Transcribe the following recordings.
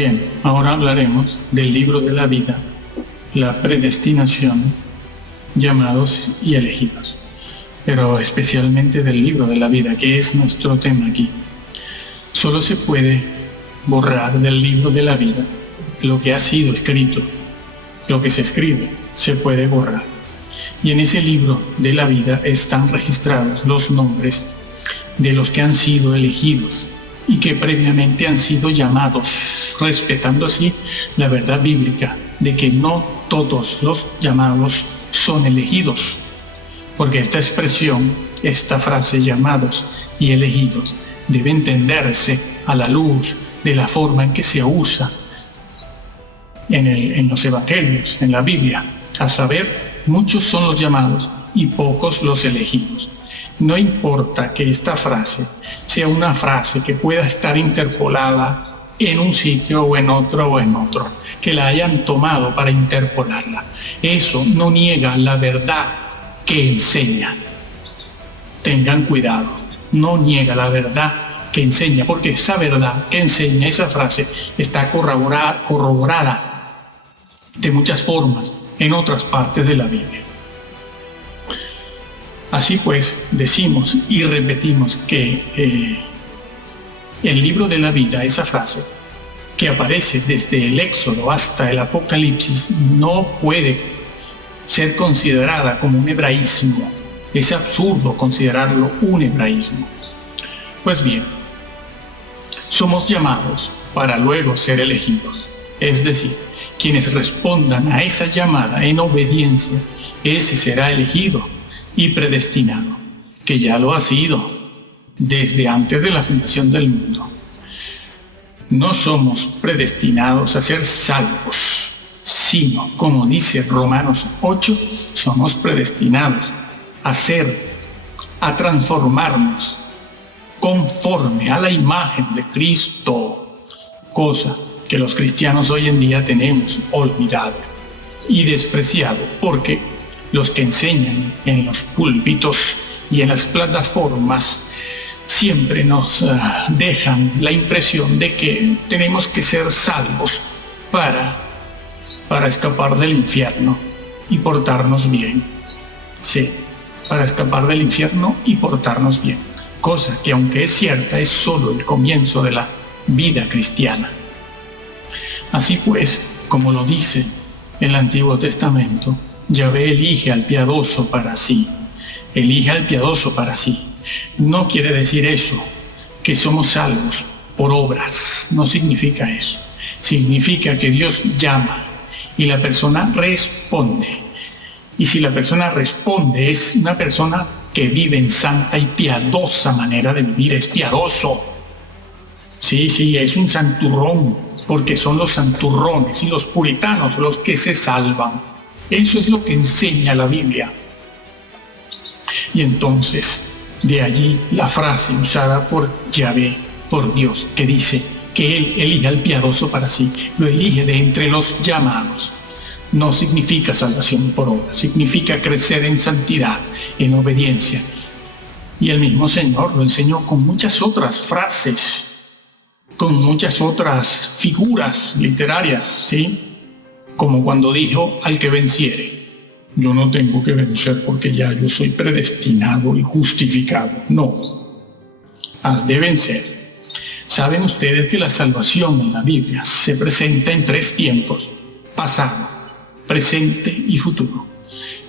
Bien, ahora hablaremos del libro de la vida, la predestinación, llamados y elegidos, pero especialmente del libro de la vida, que es nuestro tema aquí. Solo se puede borrar del libro de la vida lo que ha sido escrito, lo que se escribe, se puede borrar. Y en ese libro de la vida están registrados los nombres de los que han sido elegidos y que previamente han sido llamados, respetando así la verdad bíblica de que no todos los llamados son elegidos, porque esta expresión, esta frase llamados y elegidos, debe entenderse a la luz de la forma en que se usa en los evangelios, en la Biblia, a saber, muchos son los llamados y pocos los elegidos. No importa que esta frase sea una frase que pueda estar interpolada en un sitio o en otro, que la hayan tomado para interpolarla. Eso no niega la verdad que enseña. Tengan cuidado, no niega la verdad que enseña, porque esa verdad que enseña, esa frase, está corroborada de muchas formas en otras partes de la Biblia. Así pues, decimos y repetimos que el libro de la vida, esa frase, que aparece desde el Éxodo hasta el Apocalipsis, no puede ser considerada como un hebraísmo. Es absurdo considerarlo un hebraísmo. Pues bien, somos llamados para luego ser elegidos. Es decir, quienes respondan a esa llamada en obediencia, ese será elegido y predestinado, que ya lo ha sido desde antes de la fundación del mundo. No somos predestinados a ser salvos, sino, como dice Romanos 8, somos predestinados a transformarnos conforme a la imagen de Cristo, cosa que los cristianos hoy en día tenemos olvidado y despreciado, porque los que enseñan en los púlpitos y en las plataformas siempre nos dejan la impresión de que tenemos que ser salvos para escapar del infierno y portarnos bien. Sí, para escapar del infierno y portarnos bien. Cosa que, aunque es cierta, es solo el comienzo de la vida cristiana. Así pues, como lo dice el Antiguo Testamento, Yahvé elige al piadoso para sí. Elige al piadoso para sí. No quiere decir eso, que somos salvos por obras. No significa eso. Significa que Dios llama y la persona responde. Y si la persona responde, es una persona que vive en santa y piadosa manera de vivir. Es piadoso. Sí, es un santurrón, porque son los santurrones y los puritanos los que se salvan. Eso es lo que enseña la Biblia. Y entonces, de allí la frase usada por Yahvé, por Dios, que dice que Él elige al piadoso para sí, lo elige de entre los llamados. No significa salvación por obra, significa crecer en santidad, en obediencia. Y el mismo Señor lo enseñó con muchas otras frases, con muchas otras figuras literarias, ¿sí? Como cuando dijo al que venciere, yo no tengo que vencer porque ya yo soy predestinado y justificado. No, has de vencer. Saben ustedes que la salvación en la Biblia se presenta en 3 tiempos: pasado, presente y futuro.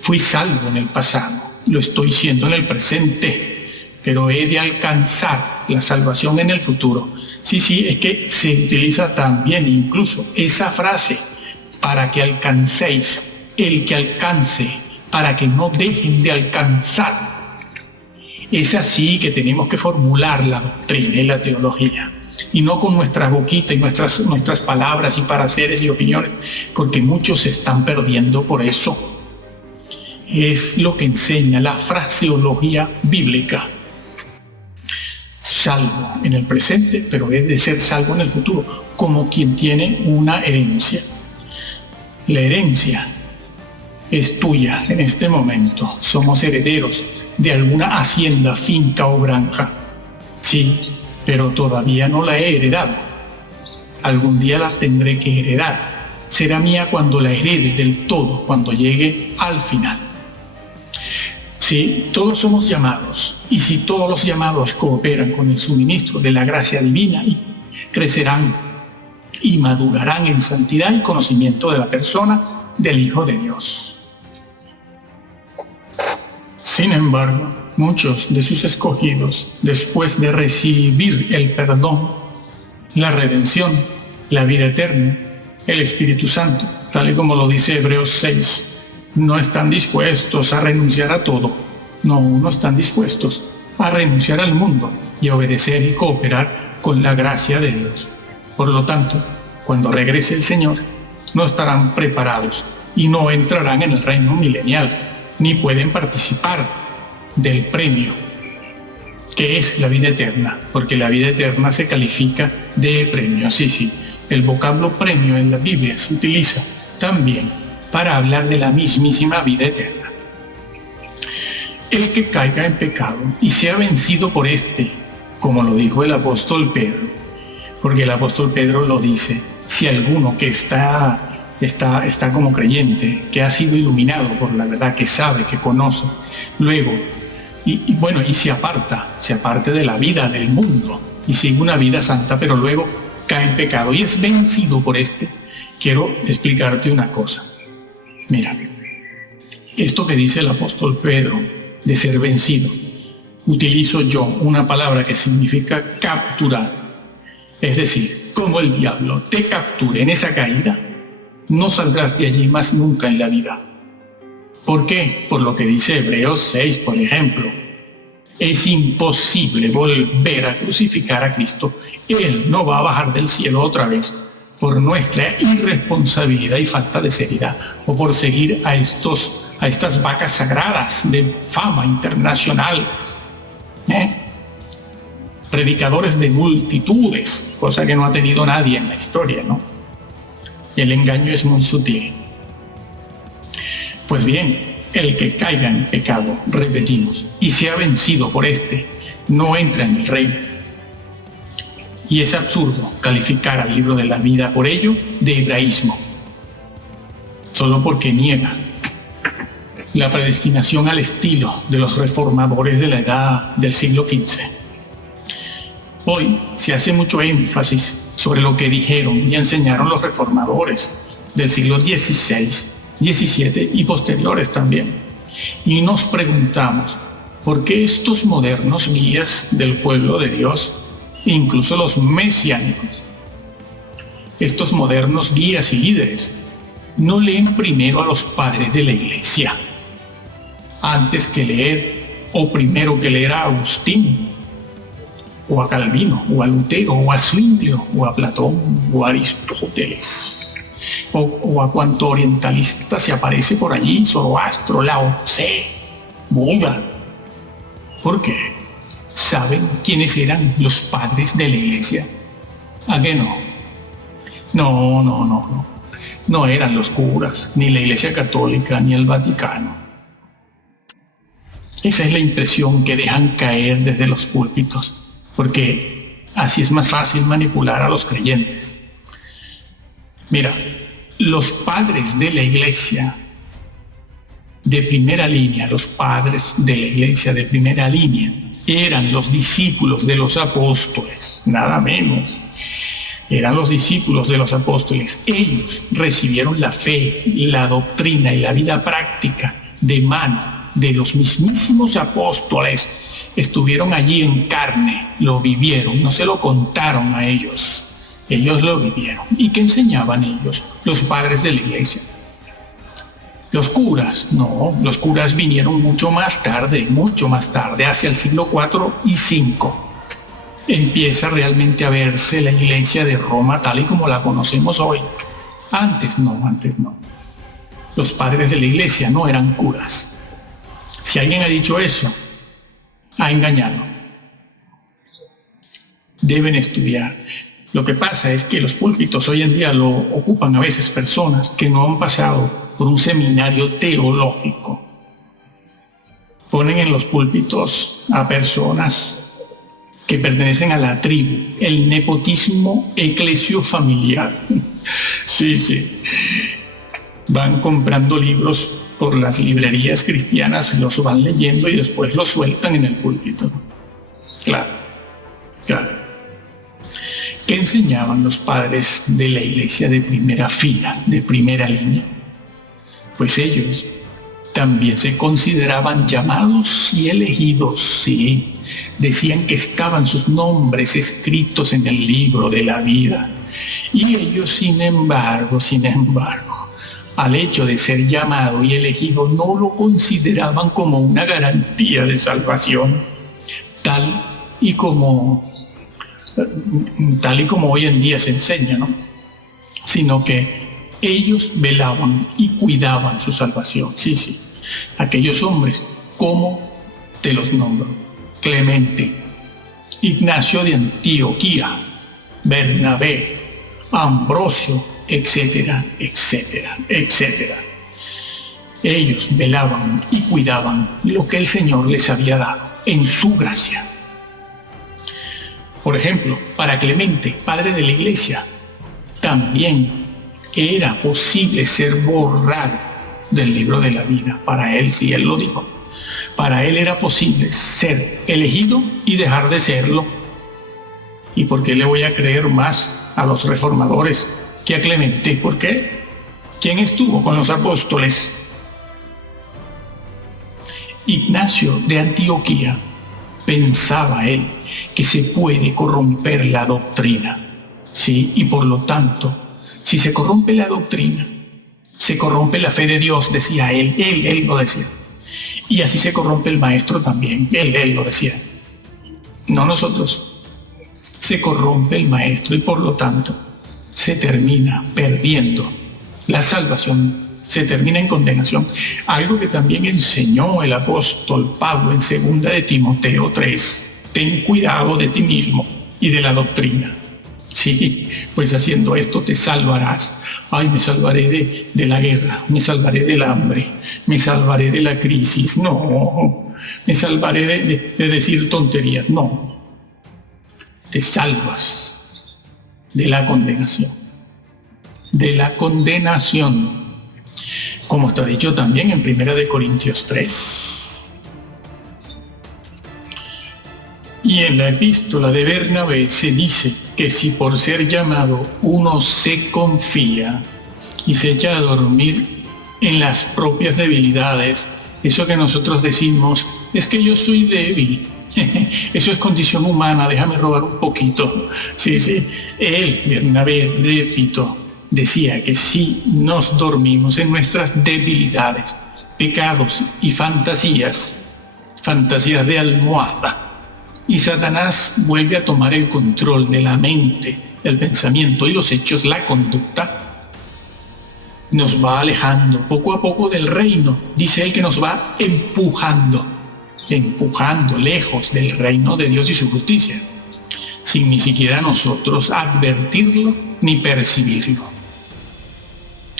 Fui salvo en el pasado, lo estoy siendo en el presente, pero he de alcanzar la salvación en el futuro. Sí, es que se utiliza también incluso esa frase, para que alcancéis, el que alcance, para que no dejen de alcanzar. Es así que tenemos que formular la doctrina y la teología, y no con nuestra boquita y nuestras palabras y pareceres y opiniones, porque muchos se están perdiendo por eso. Es lo que enseña la fraseología bíblica. Salvo en el presente, pero es de ser salvo en el futuro, como quien tiene una herencia. La herencia es tuya en este momento. Somos herederos de alguna hacienda, finca o granja. Sí, pero todavía no la he heredado. algún día la tendré que heredar. Será mía cuando la herede del todo, cuando llegue al final. Sí, todos somos llamados, y si todos los llamados cooperan con el suministro de la gracia divina, crecerán y madurarán en santidad y conocimiento de la persona del Hijo de Dios. Sin embargo, muchos de sus escogidos, después de recibir el perdón, la redención, la vida eterna, el Espíritu Santo, tal y como lo dice Hebreos 6, no están dispuestos a renunciar a todo. No están dispuestos a renunciar al mundo y a obedecer y cooperar con la gracia de Dios. Por lo tanto, cuando regrese el Señor, no estarán preparados y no entrarán en el reino milenial, ni pueden participar del premio, que es la vida eterna, porque la vida eterna se califica de premio. Sí, el vocablo premio en la Biblia se utiliza también para hablar de la mismísima vida eterna. El que caiga en pecado y sea vencido por este, como lo dijo el apóstol Pedro, porque el apóstol Pedro lo dice, si alguno que está como creyente, que ha sido iluminado por la verdad, que sabe, que conoce, luego, y se aparte de la vida del mundo, y sigue una vida santa, pero luego cae en pecado y es vencido por este, quiero explicarte una cosa. Mira, esto que dice el apóstol Pedro de ser vencido, utilizo yo una palabra que significa capturar. Es decir, como el diablo te capture en esa caída, no saldrás de allí más nunca en la vida. ¿Por qué? Por lo que dice Hebreos 6, por ejemplo. Es imposible volver a crucificar a Cristo. Él no va a bajar del cielo otra vez por nuestra irresponsabilidad y falta de seriedad, o por seguir a estas vacas sagradas de fama internacional, predicadores de multitudes, cosa que no ha tenido nadie en la historia, ¿no? El engaño es muy sutil. Pues bien, el que caiga en pecado, repetimos, y sea vencido por este, no entra en el reino. Y es absurdo calificar al libro de la vida por ello de hebraísmo, solo porque niega la predestinación al estilo de los reformadores de la edad del siglo XV. Hoy se hace mucho énfasis sobre lo que dijeron y enseñaron los reformadores del siglo XVI, XVII y posteriores también. Y nos preguntamos, ¿por qué estos modernos guías del pueblo de Dios, incluso los mesiánicos, estos modernos guías y líderes, no leen primero a los padres de la iglesia antes que leer, o primero que leer a Agustín, o a Calvino, o a Lutero, o a Zwinglio, o a Platón, o a Aristóteles, o a cuanto orientalista se aparece por allí, Zoroastro, Lao Tse, Buda? ¿Por qué? ¿Saben quiénes eran los padres de la iglesia? ¿A qué no? No eran los curas, ni la Iglesia Católica, ni el Vaticano. Esa es la impresión que dejan caer desde los púlpitos, porque así es más fácil manipular a los creyentes. Mira, los padres de la iglesia de primera línea, eran los discípulos de los apóstoles, nada menos. Eran los discípulos de los apóstoles. Ellos recibieron la fe, la doctrina y la vida práctica de mano de los mismísimos apóstoles. Estuvieron allí en carne, lo vivieron, no se lo contaron a ellos. Ellos lo vivieron. ¿Y qué enseñaban ellos, los padres de la iglesia? Los curas, no, los curas vinieron mucho más tarde, hacia el siglo IV y V. Empieza realmente a verse la iglesia de Roma tal y como la conocemos hoy. Antes no. Los padres de la iglesia no eran curas. Si alguien ha dicho eso, ha engañado. Deben estudiar. Lo que pasa es que los púlpitos hoy en día lo ocupan a veces personas que no han pasado por un seminario teológico. Ponen en los púlpitos a personas que pertenecen a la tribu, el nepotismo eclesiofamiliar. Sí, sí. Van comprando libros por las librerías cristianas, los van leyendo y después los sueltan en el púlpito. Claro, claro. ¿Qué enseñaban los padres de la iglesia de primera fila, de primera línea? Pues ellos también se consideraban llamados y elegidos, sí. Decían que estaban sus nombres escritos en el libro de la vida. Y ellos, sin embargo, al hecho de ser llamado y elegido, no lo consideraban como una garantía de salvación, tal y como hoy en día se enseña, ¿no? Sino que ellos velaban y cuidaban su salvación. Sí, sí. Aquellos hombres, ¿cómo te los nombro? Clemente, Ignacio de Antioquía, Bernabé, Ambrosio, etcétera, etcétera, etcétera. Ellos velaban y cuidaban lo que el Señor les había dado en su gracia. Por ejemplo, para Clemente, padre de la iglesia, también era posible ser borrado del libro de la vida. Para él, sí, él lo dijo. Para él era posible ser elegido y dejar de serlo. ¿Y por qué le voy a creer más a los reformadores que a Clemente? ¿Por qué? ¿Quién estuvo con los apóstoles? Ignacio de Antioquía pensaba él que se puede corromper la doctrina. Sí, y por lo tanto, si se corrompe la doctrina, se corrompe la fe de Dios, decía él lo decía. Y así se corrompe el maestro también, él lo decía. No nosotros. Se corrompe el maestro y por lo tanto se termina perdiendo la salvación, se termina en condenación. Algo que también enseñó el apóstol Pablo en 2 de Timoteo 3. Ten cuidado de ti mismo y de la doctrina. Sí, pues haciendo esto te salvarás. Ay, me salvaré de la guerra, me salvaré del hambre, me salvaré de la crisis. No, me salvaré de decir tonterías. No, te salvas de la condenación. De la condenación. Como está dicho también en 1 de Corintios 3. Y en la epístola de Bernabé se dice que si por ser llamado uno se confía y se echa a dormir en las propias debilidades, eso que nosotros decimos es que yo soy débil, eso es condición humana, déjame robar un poquito. Sí, sí, él, Bernabé, repito, decía que si nos dormimos en nuestras debilidades, pecados y fantasías de almohada, y Satanás vuelve a tomar el control de la mente, el pensamiento y los hechos, la conducta, nos va alejando poco a poco del reino. Dice él que nos va empujando lejos del reino de Dios y su justicia, sin ni siquiera nosotros advertirlo ni percibirlo.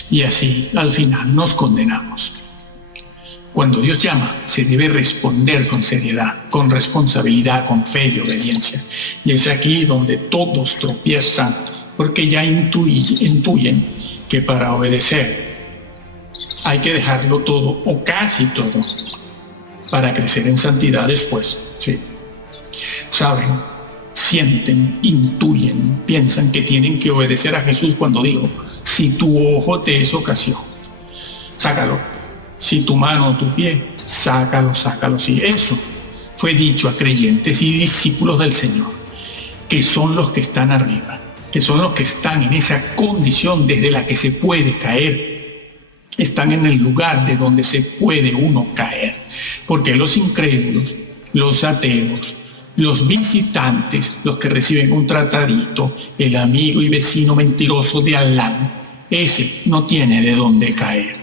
Y así al final nos condenamos. Cuando Dios llama, se debe responder con seriedad, con responsabilidad, con fe y obediencia. Y es aquí donde todos tropiezan, porque ya intuyen que para obedecer hay que dejarlo todo o casi todo para crecer en santidad después. Sí. Saben, sienten, intuyen, piensan que tienen que obedecer a Jesús cuando dijo: si tu ojo te es ocasión, sácalo. Si tu mano o tu pie, sácalo. Sí, eso fue dicho a creyentes y discípulos del Señor, que son los que están arriba, que son los que están en esa condición desde la que se puede caer. Están en el lugar de donde se puede uno caer. Porque los incrédulos, los ateos, los visitantes, los que reciben un tratadito, el amigo y vecino mentiroso de al lado, ese no tiene de dónde caer.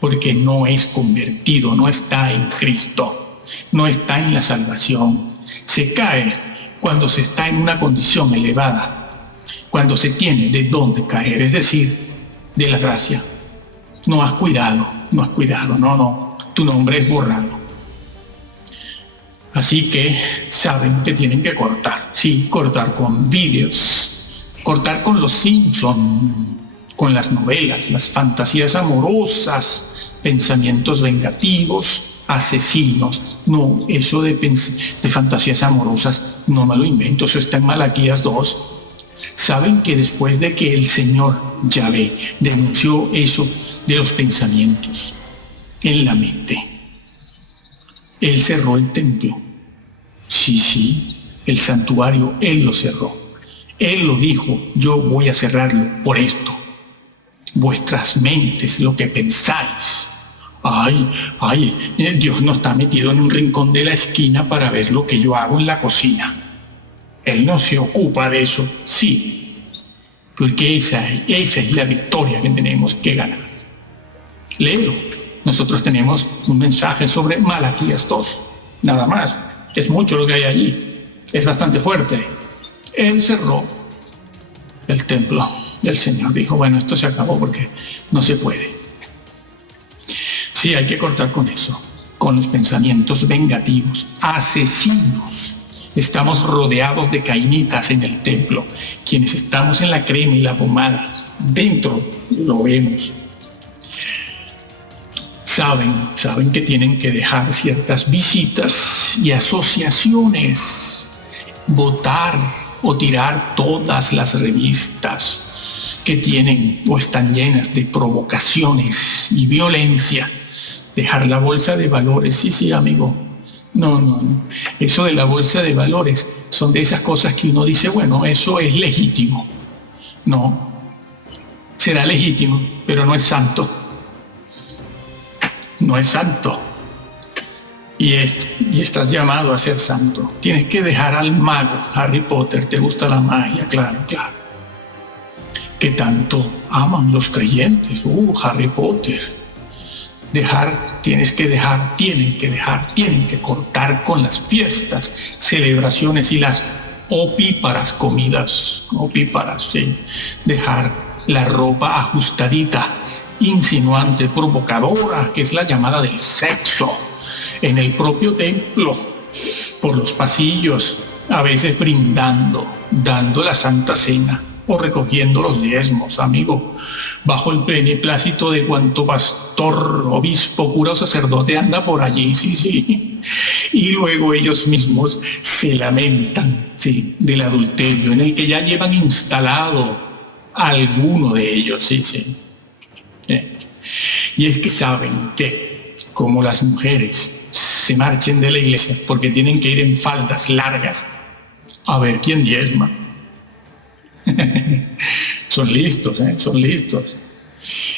Porque no es convertido, no está en Cristo, no está en la salvación. Se cae cuando se está en una condición elevada, cuando se tiene de dónde caer, es decir, de la gracia. No has cuidado, no, tu nombre es borrado. Así que saben que tienen que cortar. Sí, cortar con vídeos, cortar con los Simpson, con las novelas, las fantasías amorosas, pensamientos vengativos, asesinos. No, eso de fantasías amorosas no me lo invento, eso está en Malaquías 2. Saben que después de que el Señor Yahvé denunció eso de los pensamientos en la mente, Él cerró el templo. Sí, el santuario, Él lo cerró. Él lo dijo, yo voy a cerrarlo por esto. Vuestras mentes, lo que pensáis. Dios no está metido en un rincón de la esquina para ver lo que yo hago en la cocina. Él no se ocupa de eso, sí, porque esa es la victoria que tenemos que ganar. Léelo. Nosotros tenemos un mensaje sobre Malaquías 2, nada más. Es mucho lo que hay allí, es bastante fuerte. Él cerró el templo del Señor. Dijo, bueno, esto se acabó porque no se puede. Sí, hay que cortar con eso, con los pensamientos vengativos, asesinos. Estamos rodeados de cainitas en el templo. Quienes estamos en la crema y la pomada, dentro lo vemos. Saben que tienen que dejar ciertas visitas y asociaciones, votar o tirar todas las revistas que tienen o están llenas de provocaciones y violencia. Dejar la bolsa de valores, sí, amigo. No. Eso de la bolsa de valores son de esas cosas que uno dice, bueno, eso es legítimo. No, será legítimo, pero no es santo. No es santo. Y estás llamado a ser santo. Tienes que dejar al mago, Harry Potter. ¿Te gusta la magia? Claro. Que tanto aman los creyentes. Harry Potter. Tienen que cortar con las fiestas, celebraciones y las opíparas comidas. Sí. Dejar la ropa ajustadita, insinuante, provocadora, que es la llamada del sexo, en el propio templo, por los pasillos, a veces brindando, dando la Santa Cena o recogiendo los diezmos, amigo, bajo el beneplácito de cuanto pastor, obispo, cura o sacerdote anda por allí, sí. Y luego ellos mismos se lamentan, sí, del adulterio en el que ya llevan instalado a alguno de ellos, sí. Y es que saben que como las mujeres se marchen de la iglesia porque tienen que ir en faldas largas a ver quién diezma. Son listos.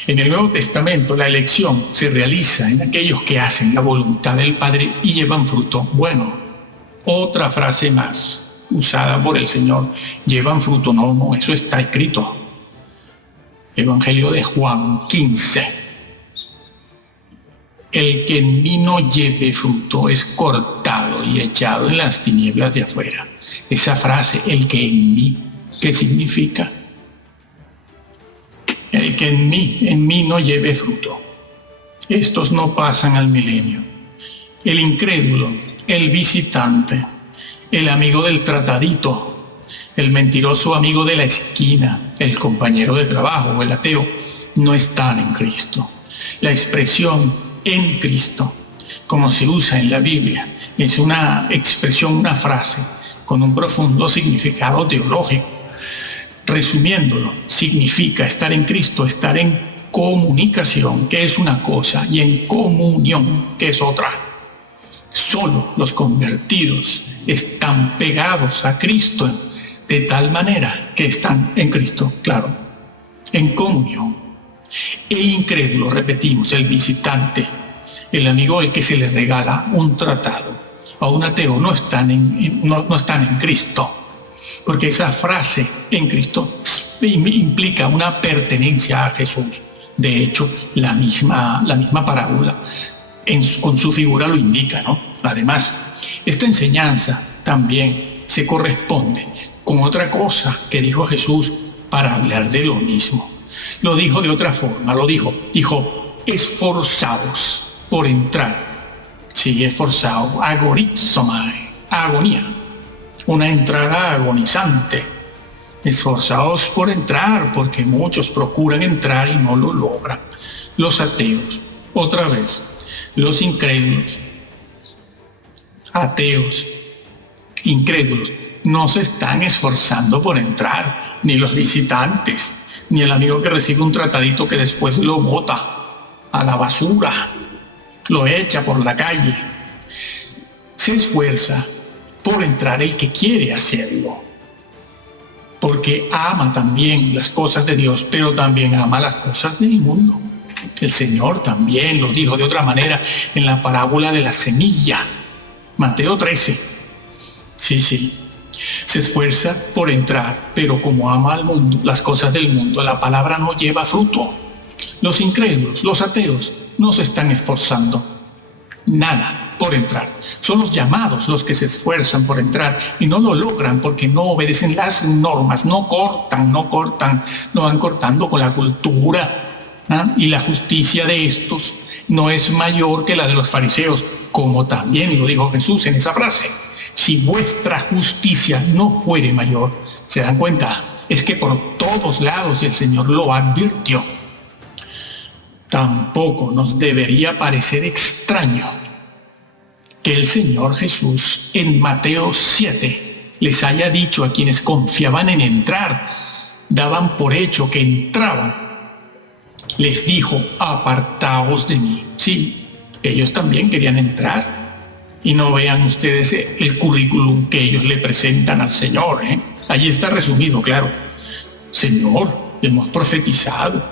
En el Nuevo Testamento la elección se realiza en aquellos que hacen la voluntad del Padre y llevan fruto. Bueno, otra frase más usada por el Señor, llevan fruto. No, eso está escrito. Evangelio de Juan 15. El que en mí no lleve fruto es cortado y echado en las tinieblas de afuera. Esa frase, el que en mí, ¿qué significa? El que en mí no lleve fruto. Estos no pasan al milenio. El incrédulo, el visitante, el amigo del tratadito, el mentiroso amigo de la esquina, el compañero de trabajo o el ateo, no están en Cristo. La expresión en Cristo, como se usa en la Biblia, es una expresión, una frase con un profundo significado teológico. Resumiéndolo, significa estar en Cristo, estar en comunicación, que es una cosa, y en comunión, que es otra. Solo los convertidos están pegados a Cristo de tal manera que están en Cristo, claro, en comunión. El incrédulo, repetimos, el visitante, el amigo al que se le regala un tratado, a un ateo, no están en Cristo, porque esa frase en Cristo implica una pertenencia a Jesús. De hecho, la misma parábola con su figura lo indica, ¿no? Además, esta enseñanza también se corresponde con otra cosa que dijo Jesús para hablar de lo mismo. Lo dijo de otra forma, dijo, esforzaos por entrar. Sí, esforzado, agorizomai, agonía, una entrada agonizante. Esforzados por entrar, porque muchos procuran entrar y no lo logran. Los ateos, otra vez, los incrédulos, ateos, incrédulos, no se están esforzando por entrar, ni los visitantes, ni el amigo que recibe un tratadito que después lo bota a la basura, lo echa por la calle. Se esfuerza por entrar el que quiere hacerlo, porque ama también las cosas de Dios, pero también ama las cosas del mundo. El Señor también lo dijo de otra manera en la parábola de la semilla, Mateo 13. Sí. Se esfuerza por entrar, pero como ama al mundo, las cosas del mundo, la palabra no lleva fruto. Los incrédulos, los ateos, no se están esforzando nada por entrar. Son los llamados los que se esfuerzan por entrar y no lo logran porque no obedecen las normas, no van cortando con la cultura. Y la justicia de estos no es mayor que la de los fariseos, como también lo dijo Jesús en esa frase. Si vuestra justicia no fuere mayor, ¿se dan cuenta? Es que por todos lados el Señor lo advirtió. Tampoco nos debería parecer extraño que el Señor Jesús en Mateo 7 les haya dicho a quienes confiaban en entrar, daban por hecho que entraban. Les dijo, apartaos de mí. Sí, ellos también querían entrar. Y no vean ustedes el currículum que ellos le presentan al Señor. Allí está resumido, claro. Señor, hemos profetizado,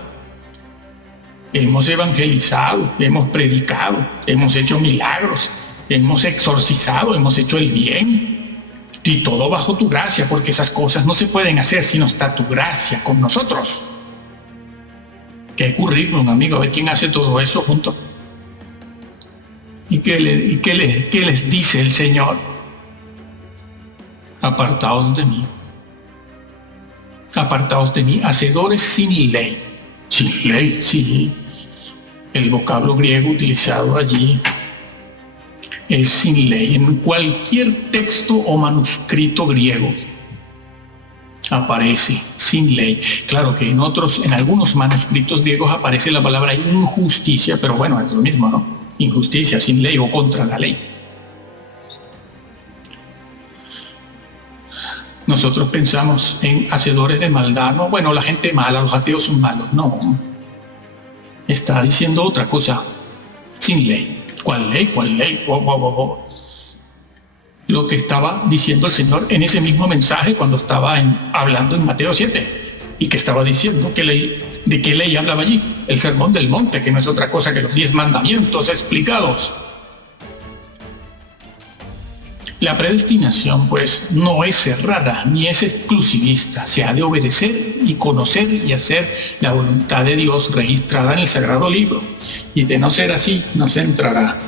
hemos evangelizado, hemos predicado, hemos hecho milagros, hemos exorcizado, hemos hecho el bien. Y todo bajo tu gracia, porque esas cosas no se pueden hacer si no está tu gracia con nosotros. ¿Qué currículum, amigo? A ver quién hace todo eso junto. ¿Y qué les dice el Señor? Apartaos de mí. Apartaos de mí, hacedores sin ley. Sin ley, sí. El vocablo griego utilizado allí es sin ley. En cualquier texto o manuscrito griego aparece sin ley. Claro que en algunos manuscritos griegos aparece la palabra injusticia, pero bueno, es lo mismo, ¿no? Injusticia, sin ley o contra la ley. Nosotros pensamos en hacedores de maldad. No, bueno, la gente mala, los ateos son malos. No. Está diciendo otra cosa. Sin ley. ¿Cuál ley? ¿Cuál ley? Lo que estaba diciendo el Señor en ese mismo mensaje cuando estaba hablando en Mateo 7 y que estaba diciendo ¿de qué ley hablaba allí? El sermón del monte, que no es otra cosa que los 10 mandamientos explicados. La predestinación, pues, no es cerrada ni es exclusivista. Se ha de obedecer y conocer y hacer la voluntad de Dios registrada en el Sagrado Libro. Y de no ser así, no se entrará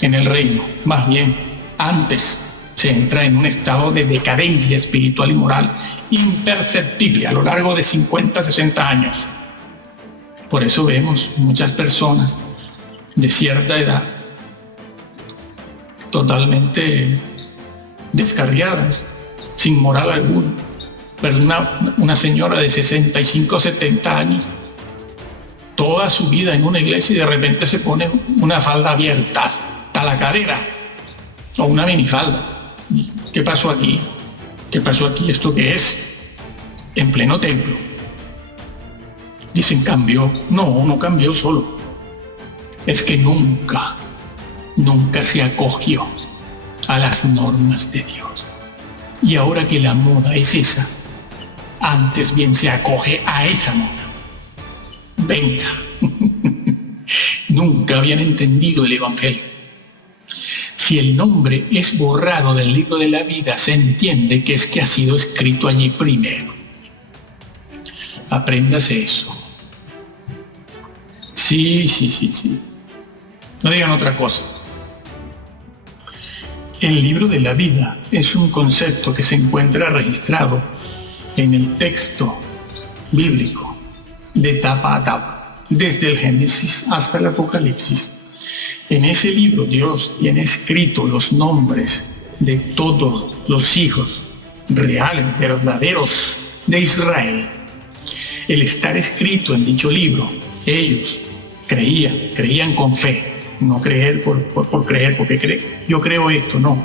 en el reino. Más bien, antes se entra en un estado de decadencia espiritual y moral imperceptible a lo largo de 50, 60 años. Por eso vemos muchas personas de cierta edad totalmente descarriadas, sin moral alguna. Pero una señora de 65, 70 años, toda su vida en una iglesia y de repente se pone una falda abierta hasta la cadera o una minifalda. ¿Qué pasó aquí? ¿Qué pasó aquí? ¿Esto qué es? En pleno templo. Dicen, cambió. No cambió solo. Es que nunca se acogió a las normas de Dios. Y ahora que la moda es esa, antes bien se acoge a esa moda. Venga. Nunca habían entendido el Evangelio. Si el nombre es borrado del libro de la vida, se entiende que es que ha sido escrito allí primero. Apréndase eso. Sí. No digan otra cosa. El libro de la vida es un concepto que se encuentra registrado en el texto bíblico de tapa a tapa, desde el Génesis hasta el Apocalipsis. En ese libro Dios tiene escrito los nombres de todos los hijos reales, verdaderos de Israel. El estar escrito en dicho libro, ellos creían con fe, no creer por creer, porque yo creo esto, no.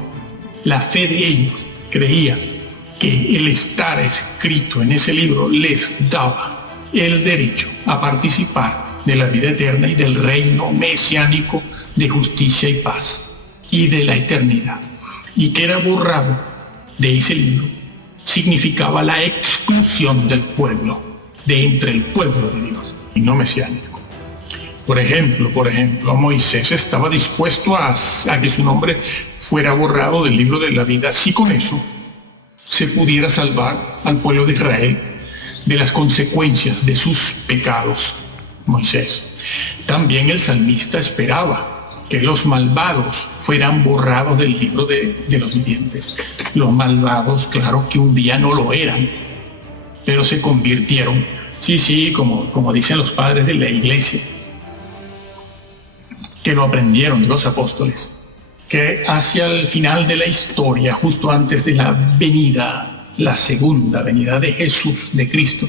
La fe de ellos creía que el estar escrito en ese libro les daba el derecho a participar de la vida eterna y del reino mesiánico de justicia y paz y de la eternidad. Y que era borrado de ese libro significaba la exclusión del pueblo, de entre el pueblo de Dios y no mesiánico. Por ejemplo, Moisés estaba dispuesto a que su nombre fuera borrado del libro de la vida si con eso se pudiera salvar al pueblo de Israel de las consecuencias de sus pecados. Moisés. También el salmista esperaba que los malvados fueran borrados del libro de los vivientes. Los malvados, claro que un día no lo eran, pero se convirtieron. Sí, como dicen los padres de la iglesia, que lo aprendieron de los apóstoles, que hacia el final de la historia, justo antes de la segunda venida de Jesús, de Cristo,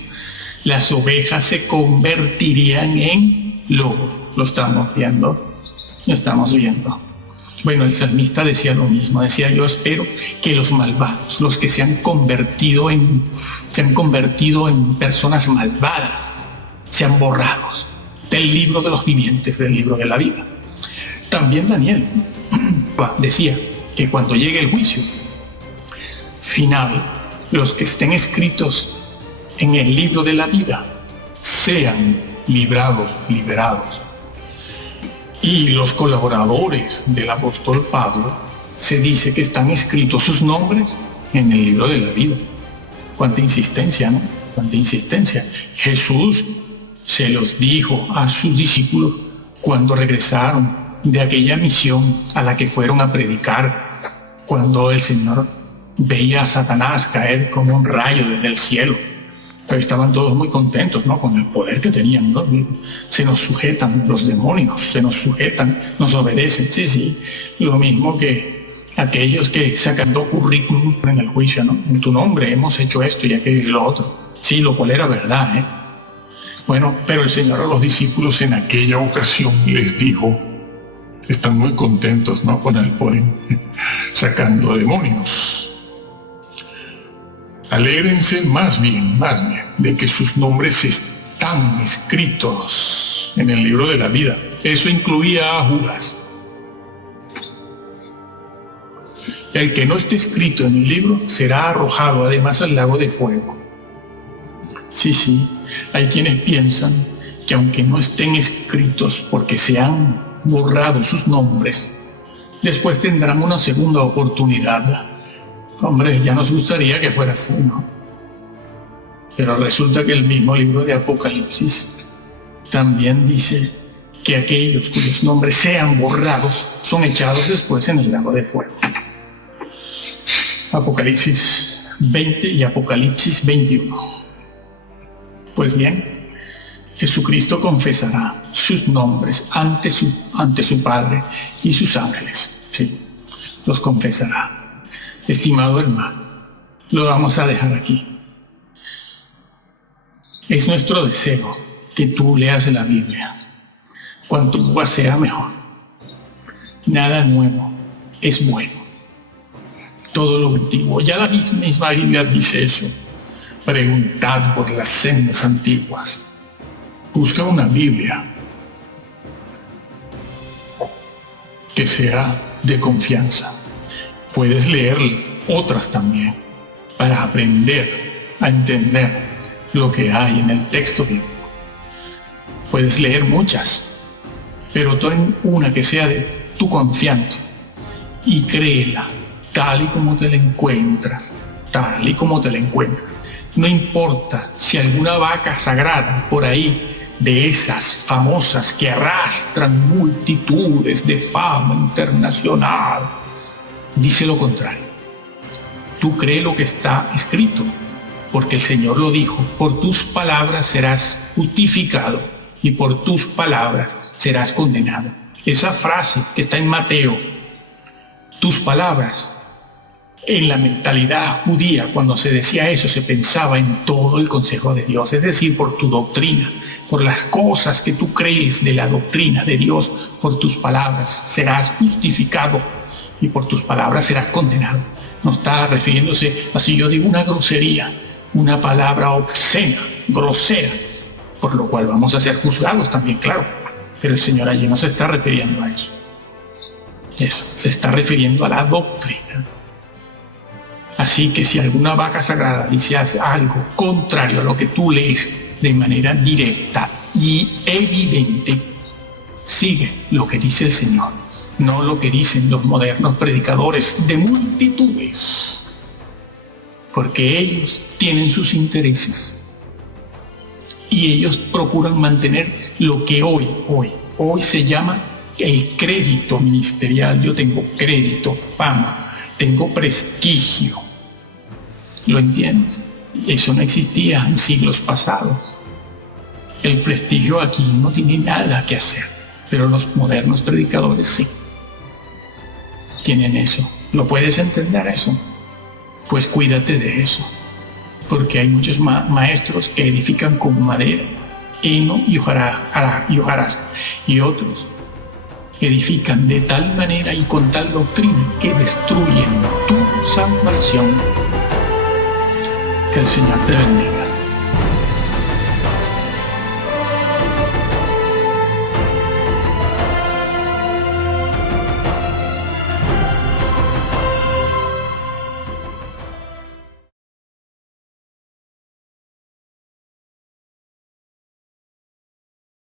las ovejas se convertirían en lobos. Lo estamos viendo. Bueno, el salmista decía lo mismo. Decía, yo espero que los malvados, los que se han convertido en personas malvadas, sean borrados del libro de los vivientes, del libro de la vida. También Daniel decía que cuando llegue el juicio final, los que estén escritos en el libro de la vida sean liberados. Y los colaboradores del apóstol Pablo, se dice que están escritos sus nombres en el libro de la vida. Cuánta insistencia, ¿no? Cuánta insistencia. Jesús se los dijo a sus discípulos cuando regresaron de aquella misión a la que fueron a predicar, cuando el Señor veía a Satanás caer como un rayo desde el cielo. Pero estaban todos muy contentos, ¿no? Con el poder que tenían, ¿no? Se nos sujetan los demonios, se nos sujetan, nos obedecen. Sí, lo mismo que aquellos que sacando currículum en el juicio, ¿no? En tu nombre hemos hecho esto y aquello y lo otro. Sí, lo cual era verdad, ¿eh? Bueno, pero el Señor a los discípulos en aquella ocasión les dijo, están muy contentos, ¿no? Con el poder, sacando demonios. Alégrense más bien, de que sus nombres están escritos en el libro de la vida. Eso incluía a Judas. El que no esté escrito en el libro será arrojado además al lago de fuego. Sí, hay quienes piensan que aunque no estén escritos porque se han borrado sus nombres, después tendrán una segunda oportunidad. Hombre, ya nos gustaría que fuera así, ¿no? Pero resulta que el mismo libro de Apocalipsis también dice que aquellos cuyos nombres sean borrados son echados después en el lago de fuego. Apocalipsis 20 y Apocalipsis 21. Pues bien, Jesucristo confesará sus nombres ante su Padre y sus ángeles. Sí, los confesará. Estimado hermano, lo vamos a dejar aquí. Es nuestro deseo que tú leas la Biblia. Cuanto más sea mejor. Nada nuevo es bueno. Todo lo antiguo. Ya la misma Biblia dice eso. Preguntad por las sendas antiguas. Busca una Biblia que sea de confianza. Puedes leer otras también para aprender a entender lo que hay en el texto bíblico. Puedes leer muchas, pero ten una que sea de tu confianza y créela tal y como te la encuentras, No importa si alguna vaca sagrada por ahí, de esas famosas que arrastran multitudes de fama internacional, dice lo contrario. Tú cree lo que está escrito, porque el Señor lo dijo, por tus palabras serás justificado y por tus palabras serás condenado. Esa frase que está en Mateo, tus palabras, en la mentalidad judía, cuando se decía eso, se pensaba en todo el consejo de Dios, es decir, por tu doctrina, por las cosas que tú crees de la doctrina de Dios, por tus palabras serás justificado y por tus palabras serás condenado. No está refiriéndose a si yo digo una grosería, una palabra obscena, grosera, por lo cual vamos a ser juzgados también, claro, pero el Señor allí no se está refiriendo a eso. Eso, se está refiriendo a la doctrina. Así que si alguna vaca sagrada dice algo contrario a lo que tú lees de manera directa y evidente, sigue lo que dice el Señor, no lo que dicen los modernos predicadores de multitudes, porque ellos tienen sus intereses y ellos procuran mantener lo que hoy se llama el crédito ministerial. Yo tengo crédito, fama, tengo prestigio. ¿Lo entiendes? Eso no existía en siglos pasados. El prestigio aquí no tiene nada que hacer, pero los modernos predicadores sí tienen eso. ¿Lo puedes entender eso? Pues cuídate de eso, porque hay muchos maestros que edifican con madera, heno y hojarasca, y otros edifican de tal manera y con tal doctrina que destruyen tu salvación. Que el Señor te bendiga.